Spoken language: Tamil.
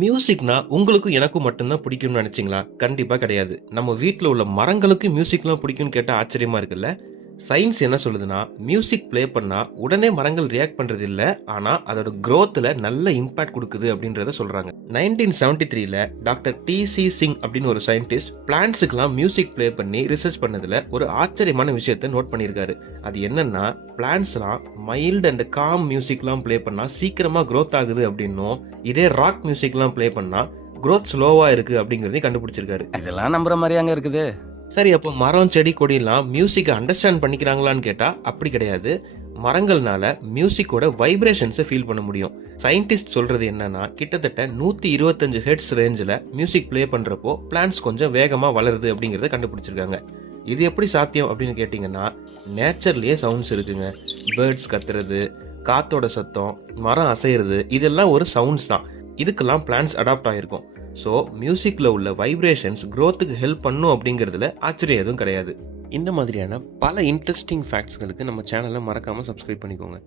மியூசிக்னா உங்களுக்கும் எனக்கும் மட்டும்தான் பிடிக்கும்னு நினைச்சீங்களா? கண்டிப்பா கிடையாது. நம்ம வீட்ல உள்ள மரங்களுக்கு மியூசிக்லாம் பிடிக்கும்னு கேட்டா ஆச்சரியமா இருக்குல்ல? சயின்ஸ் என்ன சொல்லுதுன்னா, மியூசிக் ப்ளே பண்ணா உடனே மரங்கள் ரியாக்ட் பண்றது இல்ல. ஆனா அதோட குரோத்ல நல்ல இம்பாக்ட் குடுக்குது அப்படின்றத சொல்றாங்க. 1973ல டாக்டர் டி.சி. சிங் அப்படின்னு ஒரு சயின்டிஸ்ட் பிளான்ட்ஸுக்குலாம் மியூசிக் ப்ளே பண்ணி ரிசர்ச் பண்ணதுல ஒரு ஆச்சரியமான விஷயத்த நோட் பண்ணியிருக்காரு. அது என்னன்னா, பிளான்ட்ஸ்லாம் மைல்ட் அண்ட் காம் மியூசிக்லாம் ப்ளே பண்ணா சீக்கிரமா குரோத் ஆகுது அப்படின்னும், இதே ராக் மியூசிக்லாம் ப்ளே பண்ணா குரோத் ஸ்லோவா இருக்கு அப்படிங்கறதையும் கண்டுபிடிச்சிருக்காரு. இதெல்லாம் நம்புற மாதிரியாங்க இருக்குது. சரி, அப்போ மரம், செடி, கொடிலாம் மியூசிக்க அண்டர்ஸ்டாண்ட் பண்ணிக்கிறாங்களான்னு கேட்டா அப்படி கிடையாது. மரங்கள்னால மியூசிக்கோட வைப்ரேஷன்ஸை ஃபீல் பண்ண முடியும். சயின்டிஸ்ட் சொல்றது என்னன்னா, கிட்டத்தட்ட 125 ஹெர்ட்ஸ் ரேஞ்சில் மியூசிக் ப்ளே பண்றப்போ பிளான்ட்ஸ் கொஞ்சம் வேகமா வளருது அப்படிங்கறத கண்டுபிடிச்சிருக்காங்க. இது எப்படி சாத்தியம் அப்படின்னு கேட்டிங்கன்னா, நேச்சர்லயே சவுண்ட்ஸ் இருக்குங்க. பேர்ட்ஸ் கத்துறது, காத்தோட சத்தம், மரம் அசைறது, இதெல்லாம் ஒரு சவுண்ட்ஸ் தான். இதுக்கெல்லாம் பிளான்ட்ஸ் அடாப்ட் ஆகிருக்கும். ஸோ மியூசிக்கில் உள்ள வைப்ரேஷன்ஸ் க்ரோத்துக்கு ஹெல்ப் பண்ணும் அப்படிங்கிறதுல ஆச்சரியம் எதுவும் கிடையாது. இந்த மாதிரியான பல இன்ட்ரெஸ்டிங் ஃபேக்ட்ஸ்களுக்கு நம்ம சேனலை மறக்காமல் சப்ஸ்கிரைப் பண்ணிக்கோங்க.